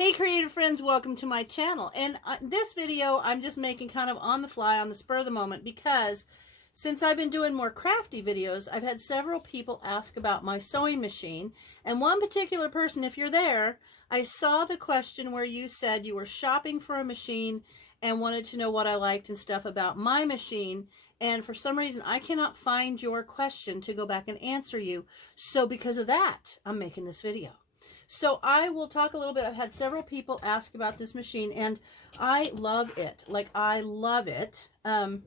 Hey creative friends, welcome to my channel. And this video I'm just making kind of on the fly, on the spur of the moment, because since I've been doing more crafty videos, I've had several people ask about my sewing machine. And one particular person, if you're there, I saw the question where you said you were shopping for a machine and wanted to know what I liked and stuff about my machine. And for some reason, I cannot find your question to go back and answer you. So because of that, I'm making this video. So I will talk a little bit. I've had several people ask about this machine, and I love it. Like, I love it. I'm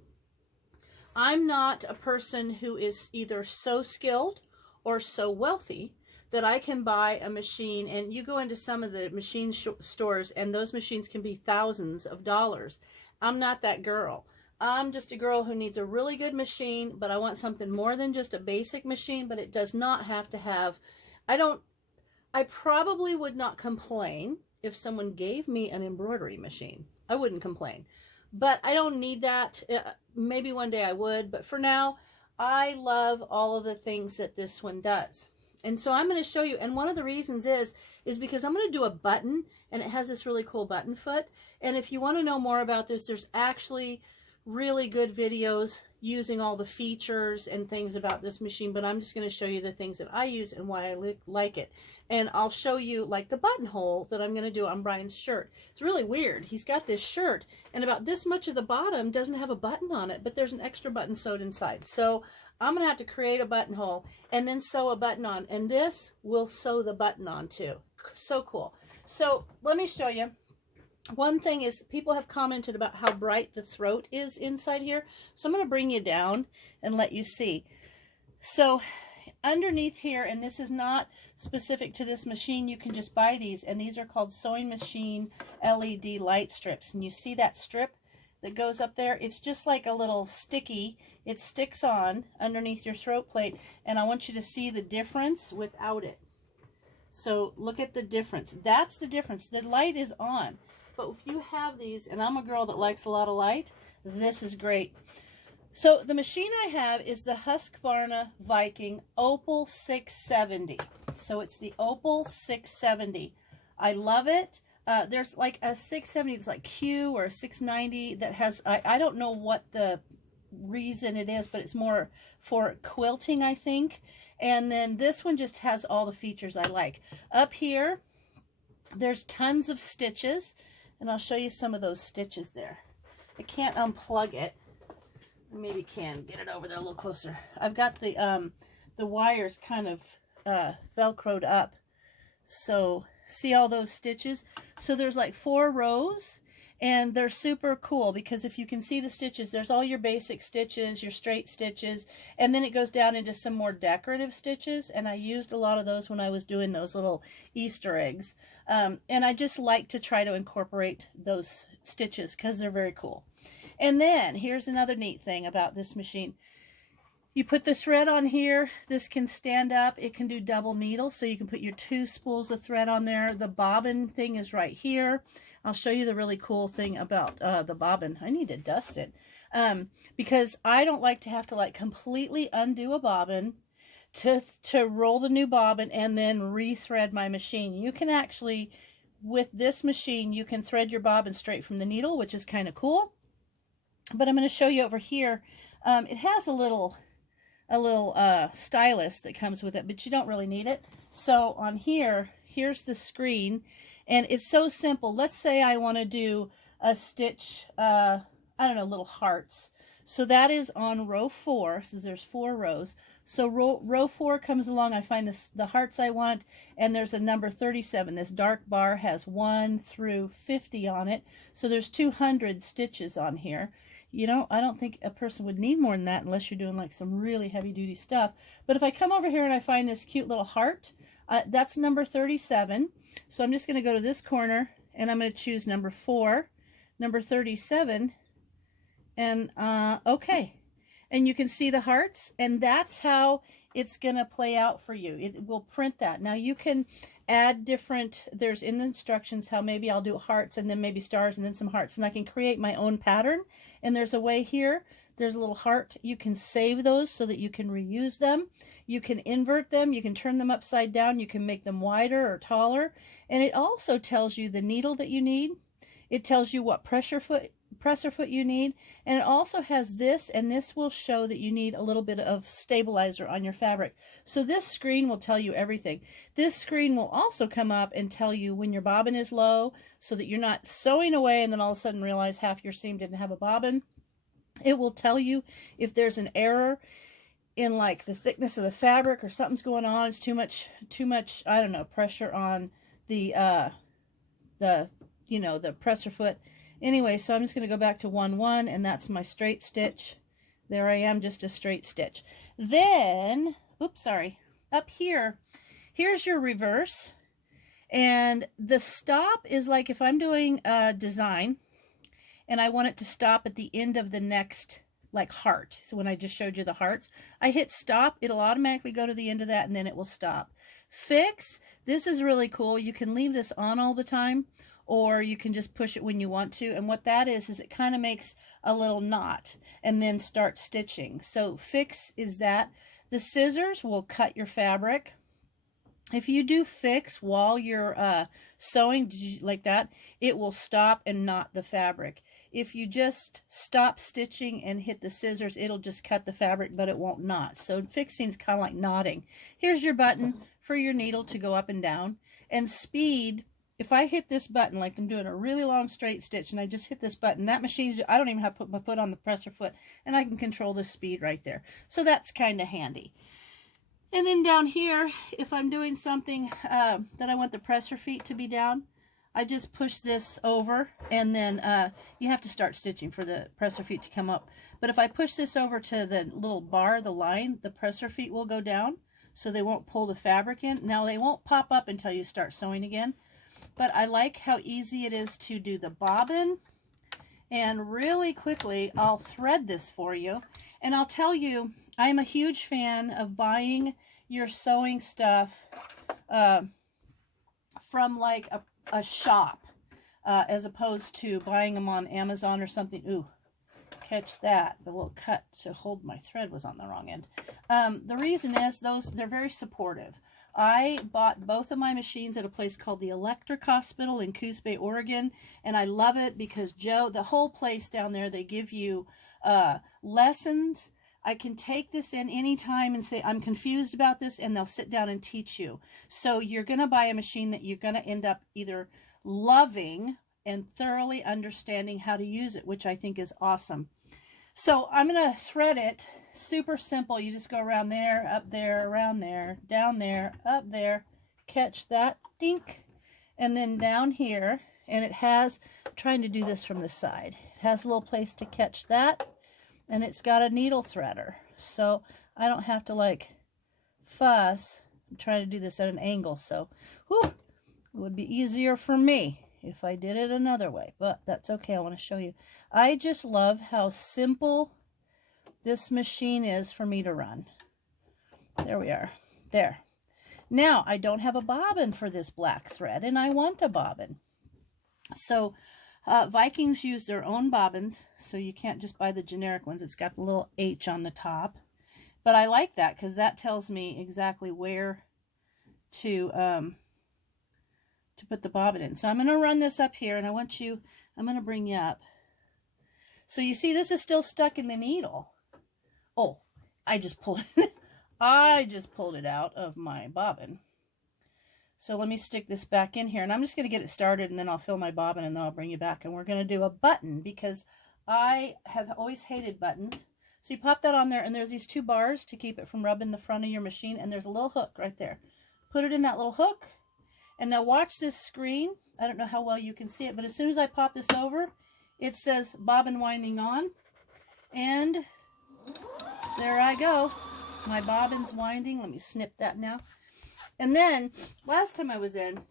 not a person who is either so skilled or so wealthy that I can buy a machine, and you go into some of the machine stores, and those machines can be thousands of dollars. I'm not that girl. I'm just a girl who needs a really good machine, but I want something more than just a basic machine, but it does not have to have, I probably would not complain if someone gave me an embroidery machine. I wouldn't complain. But I don't need that. Maybe one day I would. But for now, I love all of the things that this one does. And so I'm going to show you. And one of the reasons is because I'm going to do a button. And it has this really cool button foot. And if you want to know more about this, there's actually really good videos using all the features and things about this machine, but I'm just going to show you the things that I use and why I like it. And I'll show you like the buttonhole that I'm going to do on Brian's shirt. It's really weird. He's got this shirt and about this much of the bottom doesn't have a button on it, but there's an extra button sewed inside. So I'm going to have to create a buttonhole and then sew a button on, and this will sew the button on too. So cool. So let me show you. One thing is, people have commented about how bright the throat is inside here. So I'm going to bring you down and let you see. So underneath here, and this is not specific to this machine, you can just buy these, and these are called sewing machine LED light strips. And you see that strip that goes up there? It's just like a little sticky. It sticks on underneath your throat plate, and I want you to see the difference without it. So look at the difference. That's the difference. The light is on. But if you have these, and I'm a girl that likes a lot of light, this is great. So the machine I have is the Husqvarna Viking Opal 670. So it's the Opal 670. I love it. There's like a 670 that's like Q or a 690 that has, I don't know what the reason it is, but it's more for quilting, I think. And then this one just has all the features I like. Up here, there's tons of stitches. And I'll show you some of those stitches there. I can't unplug it. Maybe can get it over there a little closer. I've got the wires kind of velcroed up. So see all those stitches? So there's like 4 rows, and they're super cool because if you can see the stitches, there's all your basic stitches, your straight stitches, and then it goes down into some more decorative stitches, and I used a lot of those when I was doing those little Easter eggs. And I just like to try to incorporate those stitches because they're very cool. And then here's another neat thing about this machine. You put the thread on here. This can stand up. It can do double needle, so you can put your 2 spools of thread on there. The bobbin thing is right here. I'll show you the really cool thing about the bobbin. I need to dust it because I don't like to have to like completely undo a bobbin to roll the new bobbin and then rethread my machine. You can actually, with this machine, you can thread your bobbin straight from the needle, which is kind of cool. But I'm going to show you over here. It has a little stylus that comes with it, but you don't really need it. So on here, here's the screen, and it's so simple. Let's say I want to do a stitch, I don't know, little hearts. So that is on row 4, so there's 4 rows. So row 4 comes along, I find the hearts I want, and there's a number 37. This dark bar has 1 through 50 on it, so there's 200 stitches on here. You know, I don't think a person would need more than that unless you're doing like some really heavy-duty stuff. But if I come over here and I find this cute little heart, that's number 37. So I'm just going to go to this corner, and I'm going to choose number 4, number 37, and okay. And you can see the hearts, and that's how it's going to play out for you. It will print that. Now you can add different, there's in the instructions how maybe I'll do hearts and then maybe stars and then some hearts, and I can create my own pattern. And there's a way here, there's a little heart. You can save those so that you can reuse them. You can invert them, you can turn them upside down, you can make them wider or taller, and it also tells you the needle that you need. It tells you what presser foot you need, and it also has this, and this will show that you need a little bit of stabilizer on your fabric. So this screen will tell you everything. This screen will also come up and tell you when your bobbin is low, so that you're not sewing away and then all of a sudden realize half your seam didn't have a bobbin. It will tell you if there's an error in like the thickness of the fabric or something's going on. It's too much, I don't know, pressure on the the presser foot. Anyway, so I'm just going to go back to 1-1, and that's my straight stitch. There I am, just a straight stitch. Then, oops, sorry, up here, here's your reverse. And the stop is like if I'm doing a design and I want it to stop at the end of the next like heart. So when I just showed you the hearts, I hit stop, it'll automatically go to the end of that, and then it will stop. Fix, this is really cool. You can leave this on all the time, or you can just push it when you want to. And what that is it kind of makes a little knot and then start stitching. So fix is that. The scissors will cut your fabric. If you do fix while you're sewing like that, it will stop and knot the fabric. If you just stop stitching and hit the scissors, it'll just cut the fabric, but it won't knot. So fixing is kind of like knotting. Here's your button for your needle to go up and down. And speed, if I hit this button, like I'm doing a really long straight stitch, and I just hit this button, that machine, I don't even have to put my foot on the presser foot, and I can control the speed right there. So that's kind of handy. And then down here, if I'm doing something that I want the presser feet to be down, I just push this over, and then you have to start stitching for the presser feet to come up. But if I push this over to the little bar, the line, the presser feet will go down, so they won't pull the fabric in. Now, they won't pop up until you start sewing again. But I like how easy it is to do the bobbin. And really quickly, I'll thread this for you. And I'll tell you, I'm a huge fan of buying your sewing stuff from like a shop as opposed to buying them on Amazon or something. Ooh, catch that. The little cut to hold my thread was on the wrong end. The reason is they're very supportive. I bought both of my machines at a place called the Electric Hospital in Coos Bay, Oregon, and I love it because Joe, the whole place down there, they give you lessons. I can take this in anytime and say, I'm confused about this, and they'll sit down and teach you. So you're going to buy a machine that you're going to end up either loving and thoroughly understanding how to use it, which I think is awesome. So I'm going to thread it. Super simple. You just go around there, up there, around there, down there, up there, catch that, dink, and then down here, and it has, I'm trying to do this from the side, it has a little place to catch that, and it's got a needle threader, so I don't have to like fuss. I'm trying to do this at an angle, so whew, it would be easier for me if I did it another way, but that's okay. I want to show you. I just love how simple this machine is for me to run. There we are. There. Now, I don't have a bobbin for this black thread, and I want a bobbin. So, Vikings use their own bobbins, so you can't just buy the generic ones. It's got the little H on the top. But I like that because that tells me exactly where to put the bobbin in. So I'm going to run this up here, and I'm going to bring you up. So you see, this is still stuck in the needle. Oh, I just pulled it. I just pulled it out of my bobbin. So let me stick this back in here, and I'm just going to get it started, and then I'll fill my bobbin, and then I'll bring you back, and we're going to do a button because I have always hated buttons. So you pop that on there, and there's these two bars to keep it from rubbing the front of your machine, and there's a little hook right there. Put it in that little hook, and now watch this screen. I don't know how well you can see it, but as soon as I pop this over, it says bobbin winding on, and there I go. My bobbin's winding. Let me snip that now. And then, last time I was in,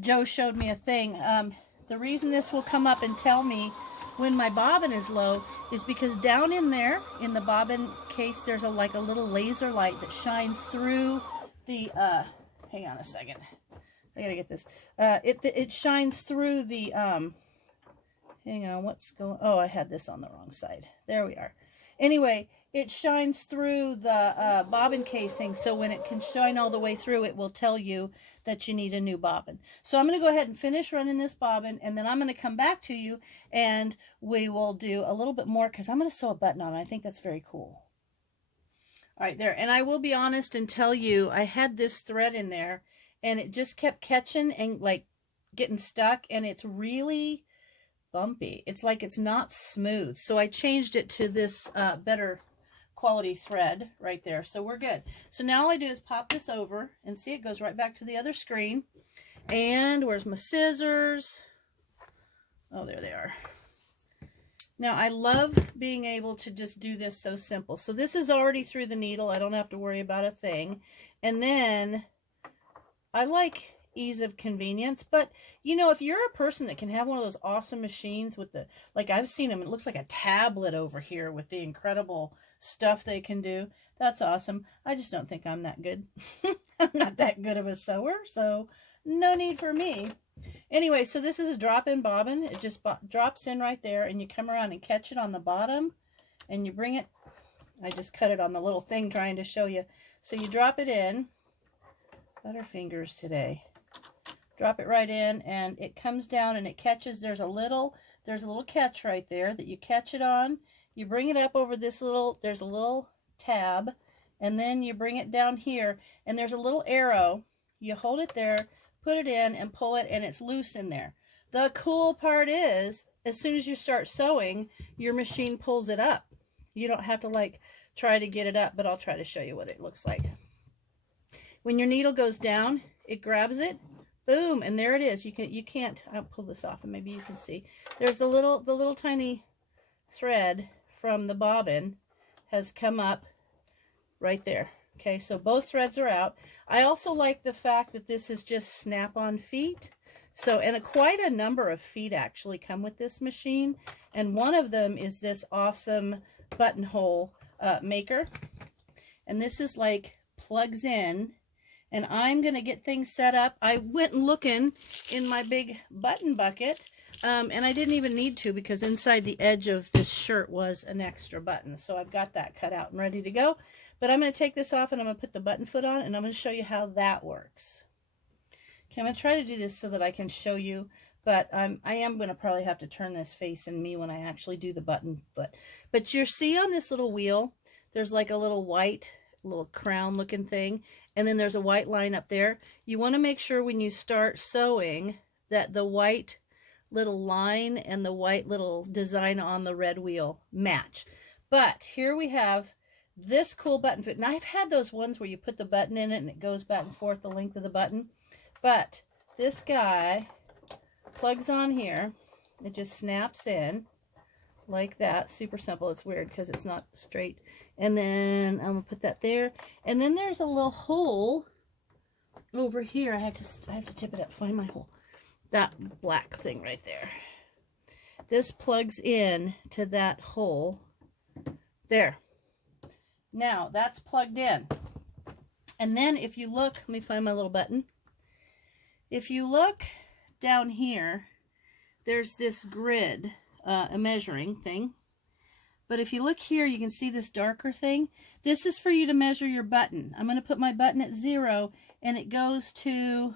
Joe showed me a thing. The reason this will come up and tell me when my bobbin is low is because down in there, in the bobbin case, there's like a little laser light that shines through the, hang on a second. I gotta get this. It shines through the, hang on, what's going, oh, I had this on the wrong side. There we are. Anyway, it shines through the bobbin casing, so when it can shine all the way through, it will tell you that you need a new bobbin. So I'm going to go ahead and finish running this bobbin, and then I'm going to come back to you, and we will do a little bit more, because I'm going to sew a button on it. I think that's very cool. All right, there. And I will be honest and tell you, I had this thread in there, and it just kept catching and like getting stuck, and it's really bumpy. It's like it's not smooth. So I changed it to this better quality thread right there. So we're good. So now all I do is pop this over, and see, it goes right back to the other screen. And where's my scissors? Oh, there they are. Now I love being able to just do this so simple. So this is already through the needle. I don't have to worry about a thing. And then I like ease of convenience, but you know, if you're a person that can have one of those awesome machines with the, like I've seen them, it looks like a tablet over here with the incredible stuff they can do. That's awesome. I just don't think I'm that good. I'm not that good of a sewer, so no need for me. Anyway, so this is a drop-in bobbin. It just drops in right there, and you come around and catch it on the bottom, and you bring it. I just cut it on the little thing trying to show you. So you drop it in. Butterfingers today. Drop it right in, and it comes down and it catches. There's a little catch right there that you catch it on. You bring it up over this little, there's a little tab, and then you bring it down here, and there's a little arrow. You hold it there, put it in, and pull it, and it's loose in there. The cool part is, as soon as you start sewing, your machine pulls it up. You don't have to like try to get it up, but I'll try to show you what it looks like. When your needle goes down, it grabs it, boom, and there it is. You can't, I'll pull this off and maybe you can see. There's the little tiny thread from the bobbin has come up right there. Okay, so both threads are out. I also like the fact that this is just snap-on feet. So, and quite a number of feet actually come with this machine. And one of them is this awesome buttonhole maker. And this is like plugs in. And I'm going to get things set up. I went looking in my big button bucket, and I didn't even need to, because inside the edge of this shirt was an extra button. So I've got that cut out and ready to go. But I'm going to take this off, and I'm going to put the button foot on, and I'm going to show you how that works. Okay, I'm going to try to do this so that I can show you, but I am going to probably have to turn this facing me when I actually do the button foot. But you see on this little wheel, there's like a little white, little crown looking thing, and then there's a white line up there. You want to make sure when you start sewing that the white little line and the white little design on the red wheel match. But here we have this cool button foot. And I've had those ones where you put the button in it and it goes back and forth the length of the button. But this guy plugs on here. It just snaps in like that. Super simple. It's weird because it's not straight. And then I'm going to put that there. And then there's a little hole over here. I have to tip it up, find my hole. That black thing right there. This plugs in to that hole there. Now that's plugged in. And then if you look, let me find my little button. If you look down here, there's this grid, a measuring thing. But if you look here, you can see this darker thing. This is for you to measure your button. I'm going to put my button at 0, and it goes to,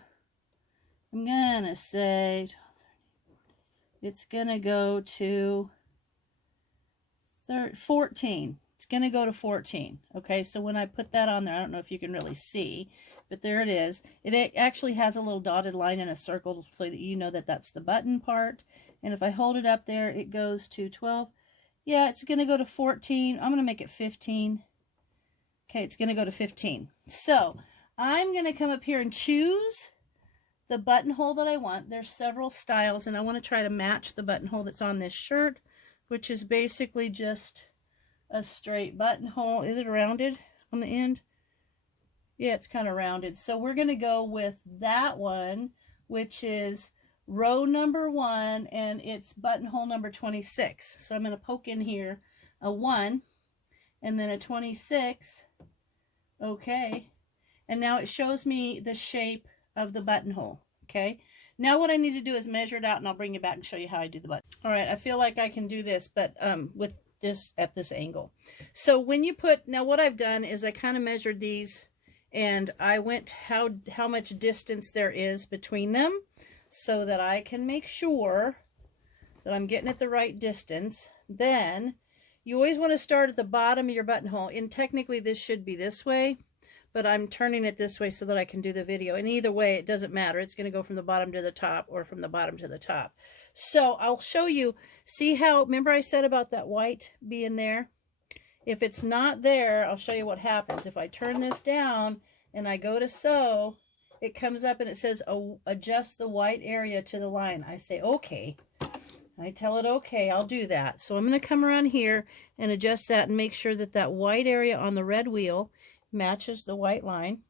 I'm going to say, it's going to go to 14. It's going to go to 14. Okay, so when I put that on there, I don't know if you can really see, but there it is. It actually has a little dotted line and a circle so that you know that that's the button part. And if I hold it up there, it goes to 12. Yeah, it's going to go to 14. I'm going to make it 15. Okay, it's going to go to 15. So I'm going to come up here and choose the buttonhole that I want. There's several styles, and I want to try to match the buttonhole that's on this shirt, which is basically just a straight buttonhole. Is it rounded on the end? Yeah, it's kind of rounded. So we're going to go with that one, which is row number 1, and it's buttonhole number 26. So I'm going to poke in here a 1 and then a 26. Okay. And now it shows me the shape of the buttonhole. Okay. Now what I need to do is measure it out, and I'll bring you back and show you how I do the button. All right. I feel like I can do this, but with this angle. So when you put, now what I've done is I kind of measured these, and I went how much distance there is between them so that I can make sure that I'm getting at the right distance. Then you always want to start at the bottom of your buttonhole, and technically this should be this way, but I'm turning it this way so that I can do the video. And either way, it doesn't matter. It's going to go from the bottom to the top or from the bottom to the top. So I'll show you, see how, remember I said about that white being there? If it's not there, I'll show you what happens. If I turn this down and I go to sew, it comes up and it says, oh, adjust the white area to the line. I say, okay. I tell it, okay, I'll do that. So I'm going to come around here and adjust that and make sure that that white area on the red wheel matches the white line.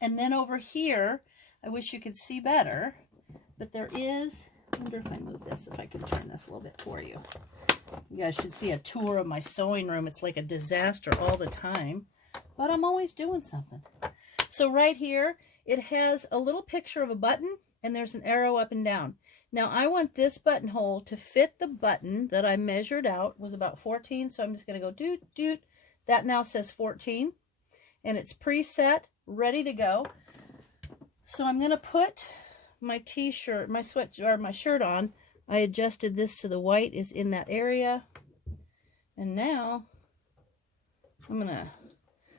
And then over here, I wish you could see better, but there is, I wonder if I move this, if I can turn this a little bit for you. You guys should see a tour of my sewing room. It's like a disaster all the time, but I'm always doing something. So right here, it has a little picture of a button, and there's an arrow up and down. Now I want this buttonhole to fit the button that I measured out, was about 14, so I'm just going to go doot, doot. That now says 14, and it's preset, ready to go. So I'm going to put my t-shirt, my shirt on. I adjusted this to the white is in that area. And now I'm going to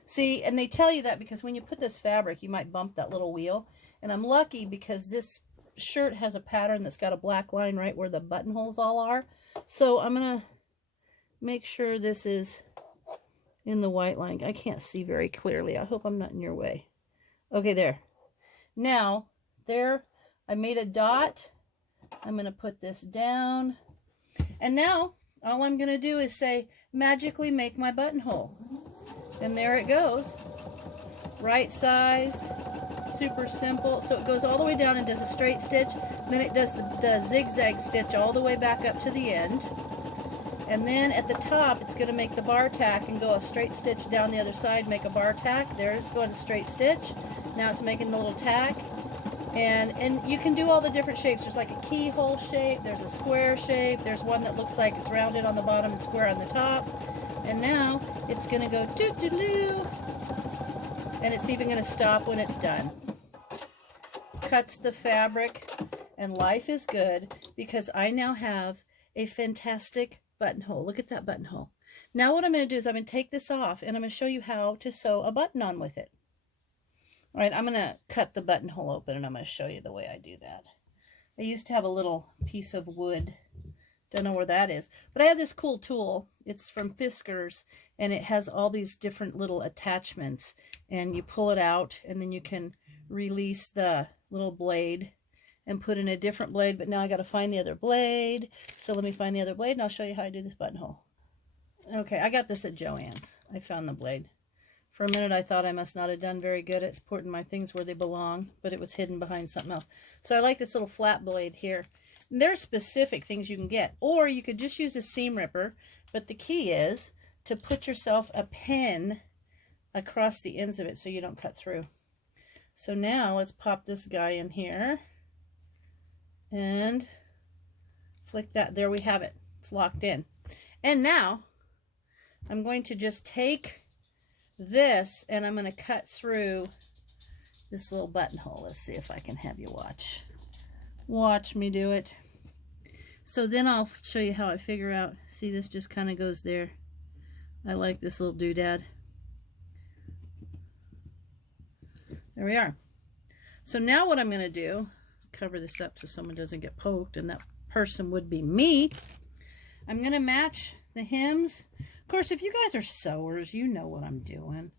see, and they tell you that because when you put this fabric, you might bump that little wheel. And I'm lucky because this shirt has a pattern that's got a black line right where the buttonholes all are. So I'm going to make sure this is in the white line. I can't see very clearly. I hope I'm not in your way. Okay, there. Now, there, I made a dot. I'm going to put this down. And now, all I'm going to do is say, magically make my buttonhole. And there it goes. Right size. Super simple. So it goes all the way down and does a straight stitch. Then it does the zigzag stitch all the way back up to the end. And then at the top, it's going to make the bar tack and go a straight stitch down the other side, make a bar tack. There it's going to straight stitch. Now it's making the little tack. And you can do all the different shapes. There's like a keyhole shape, there's a square shape, there's one that looks like it's rounded on the bottom and square on the top. And now it's going to go doo-doo-doo. And it's even going to stop when it's done. Cuts the fabric, and life is good because I now have a fantastic buttonhole. Look at that buttonhole. Now what I'm going to do is I'm going to take this off and I'm going to show you how to sew a button on with it. All right, I'm going to cut the buttonhole open and I'm going to show you the way I do that. I used to have a little piece of wood. Don't know where that is. But I have this cool tool. It's from Fiskars, and it has all these different little attachments. And you pull it out, and then you can release the little blade and put in a different blade. But now I got to find the other blade. So let me find the other blade, and I'll show you how I do this buttonhole. Okay, I got this at Joann's. I found the blade. For a minute, I thought I must not have done very good at putting my things where they belong, but it was hidden behind something else. So I like this little flat blade here. And there's specific things you can get, or you could just use a seam ripper, but the key is to put yourself a pin across the ends of it so you don't cut through. So now let's pop this guy in here and flick that. There we have it. It's locked in. And now I'm going to just take this and I'm going to cut through this little buttonhole. Let's see if I can have you watch. Watch me do it. So then I'll show you how I figure out. See, this just kind of goes there. I like this little doodad. There we are. So now what I'm going to do is cover this up so someone doesn't get poked, and that person would be me. I'm going to match the hems. Of course, if you guys are sewers, you know what I'm doing.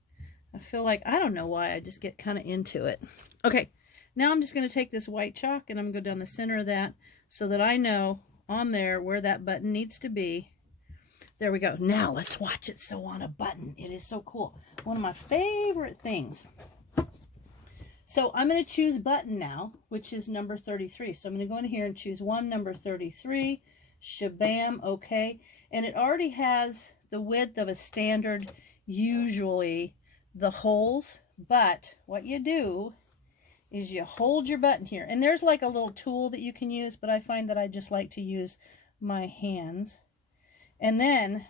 I feel like, I don't know why, I just get kind of into it. Okay. Now I'm just going to take this white chalk and I'm going to go down the center of that so that I know on there where that button needs to be. There we go. Now let's watch it sew on a button. It is so cool. One of my favorite things. So I'm going to choose button now, which is number 33. So I'm going to go in here and choose one, number 33. Shabam. Okay. And it already has the width of a standard, usually the holes. But what you do is you hold your button here, and there's like a little tool that you can use, but I find that I just like to use my hands. And then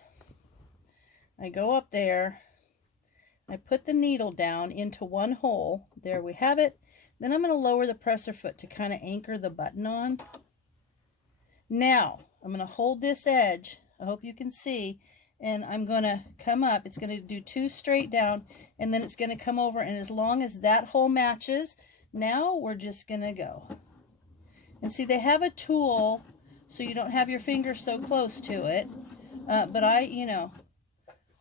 I go up there, I put the needle down into one hole. There we have it. Then I'm going to lower the presser foot to kind of anchor the button on. Now, I'm going to hold this edge. I hope you can see. And I'm going to come up. It's going to do 2 straight down. And then it's going to come over. And as long as that hole matches, now we're just going to go. And see, they have a tool so you don't have your finger so close to it. But you know,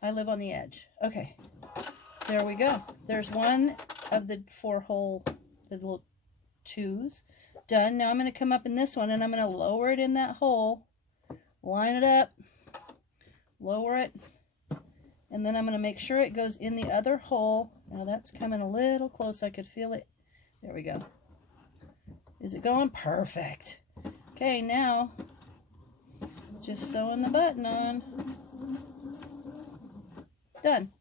I live on the edge. Okay. There we go. There's one of the 4 hole, the little 2s done. Now I'm going to come up in this one and I'm going to lower it in that hole, line it up, lower it, and then I'm going to make sure it goes in the other hole. Now that's coming a little close. I could feel it. There we go. Is it going? Perfect. Okay, now just sewing the button on. Done.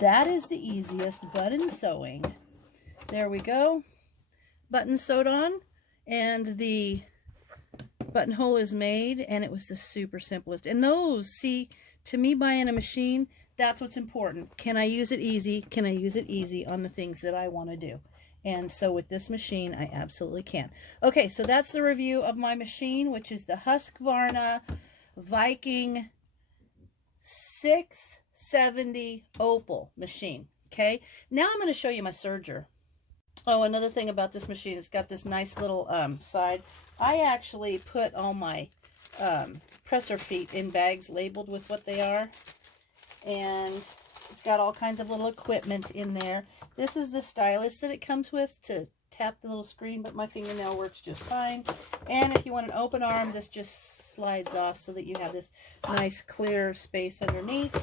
That is the easiest button sewing. There we go. Button sewed on, and the buttonhole is made, and it was the super simplest. And those, see, to me, buying a machine, that's what's important. Can I use it easy? Can I use it easy on the things that I want to do? And so with this machine, I absolutely can. Okay, so that's the review of my machine, which is the Husqvarna Viking 670 Opal machine. Okay, now I'm going to show you my serger. Oh, another thing about this machine, it's got this nice little side. I actually put all my presser feet in bags labeled with what they are. And it's got all kinds of little equipment in there. This is the stylus that it comes with to tap the little screen, but my fingernail works just fine. And if you want an open arm, this just slides off so that you have this nice clear space underneath.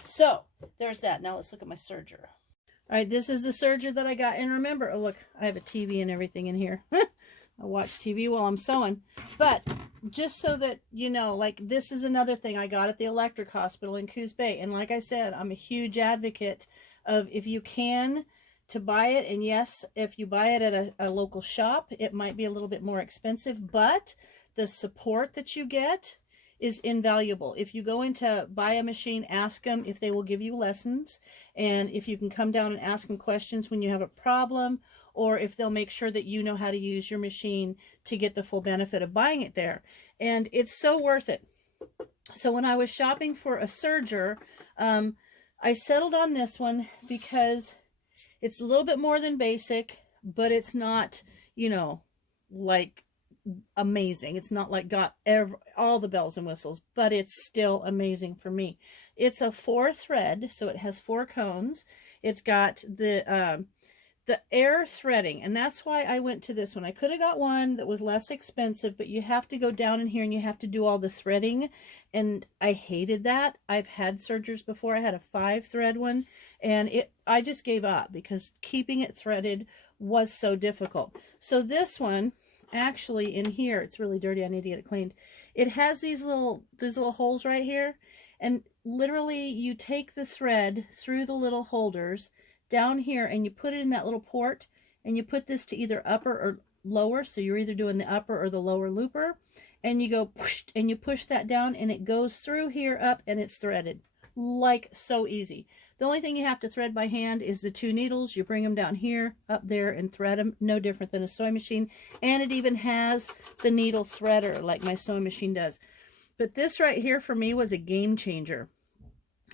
So, there's that. Now let's look at my serger. All right, this is the serger that I got. And remember, oh look, I have a TV and everything in here. I watch TV while I'm sewing. But just so that you know, like, this is another thing I got at the Electric Hospital in Coos Bay. And like I said, I'm a huge advocate of, if you can, to buy it. And yes, if you buy it at a local shop, it might be a little bit more expensive. But the support that you get is invaluable. If you go in to buy a machine, ask them if they will give you lessons, and if you can come down and ask them questions when you have a problem, or if they'll make sure that you know how to use your machine to get the full benefit of buying it there. And it's so worth it. So when I was shopping for a serger, I settled on this one because it's a little bit more than basic, but it's not, you know, like amazing. It's not like got all the bells and whistles, but it's still amazing for me. It's a 4 thread, so it has 4 cones. It's got the air threading, and that's why I went to this one. I could have got one that was less expensive, but you have to go down in here and you have to do all the threading, and I hated that. I've had sergers before. I had a 5 thread one, and I just gave up because keeping it threaded was so difficult. So this one, actually, in here, it's really dirty. I need to get it cleaned. It has these little holes right here, and literally you take the thread through the little holders down here and you put it in that little port, and you put this to either upper or lower, so you're either doing the upper or the lower looper, and you go push, and you push that down and it goes through here up and it's threaded. Like, so easy. The only thing you have to thread by hand is the 2 needles. You bring them down here, up there, and thread them. No different than a sewing machine. And it even has the needle threader like my sewing machine does. But this right here for me was a game changer.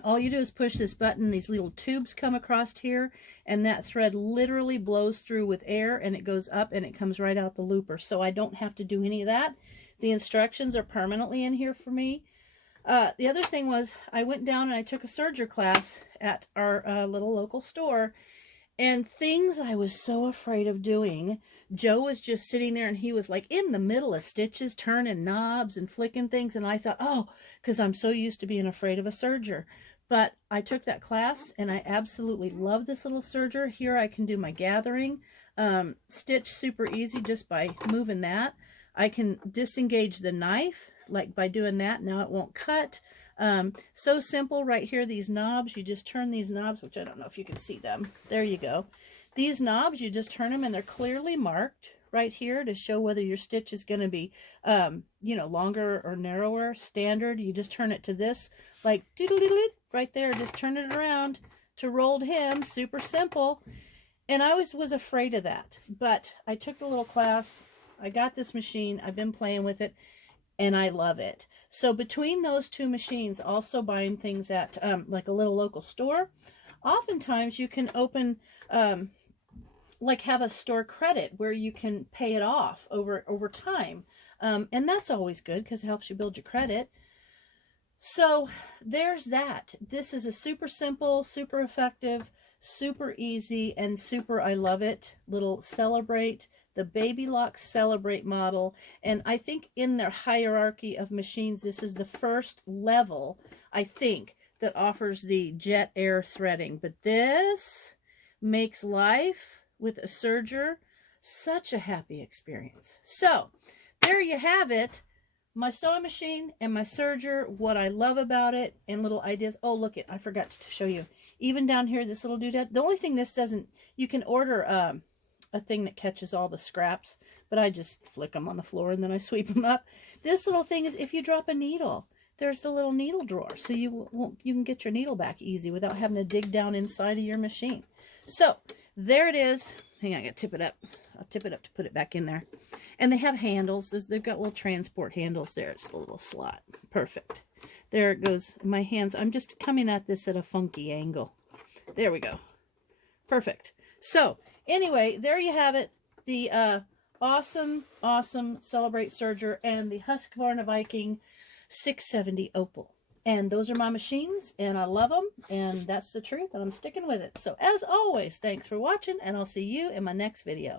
All you do is push this button, these little tubes come across here, and that thread literally blows through with air, and it goes up and it comes right out the looper. So I don't have to do any of that. The instructions are permanently in here for me. The other thing was, I went down and I took a serger class at our little local store, and things I was so afraid of doing. Joe was just sitting there and he was like in the middle of stitches, turning knobs and flicking things, and I thought, oh, because I'm so used to being afraid of a serger. But I took that class and I absolutely love this little serger. Here I can do my gathering, stitch super easy just by moving that. I can disengage the knife, like by doing that. Now it won't cut. So simple right here, these knobs, you just turn these knobs, which I don't know if you can see them. There you go. These knobs, you just turn them and they're clearly marked right here to show whether your stitch is going to be, you know, longer or narrower. Standard, you just turn it to this, like doodle-doodle, right there. Just turn it around to rolled hem. Super simple. And I always was afraid of that. But I took the little class. I got this machine. I've been playing with it. And I love it. So between those two machines, also buying things at like a little local store, oftentimes you can open, like have a store credit where you can pay it off over time. And that's always good because it helps you build your credit. So there's that. This is a super simple, super effective, super easy, and super, I love it, little Celebrate. The Baby Lock Celebrate model, and I think in their hierarchy of machines, this is the first level, I think, that offers the jet air threading. But this makes life with a serger such a happy experience. So there you have it, my sewing machine and my serger, what I love about it, and little ideas. Oh, look it, I forgot to show you. Even down here, this little doodad. The only thing this doesn't, you can order a thing that catches all the scraps, but I just flick them on the floor and then I sweep them up. This little thing is if you drop a needle, there's the little needle drawer, so you can get your needle back easy without having to dig down inside of your machine. So there it is. Hang on, I gotta tip it up. I'll tip it up to put it back in there. And they have handles. They've got little transport handles there. It's the little slot. Perfect. There it goes. My hands, I'm just coming at this at a funky angle. There we go. Perfect. So anyway, there you have it. The awesome Celebrate serger and the Husqvarna Viking 670 Opal. And those are my machines, and I love them, and that's the truth, and I'm sticking with it. So as always, thanks for watching, and I'll see you in my next video.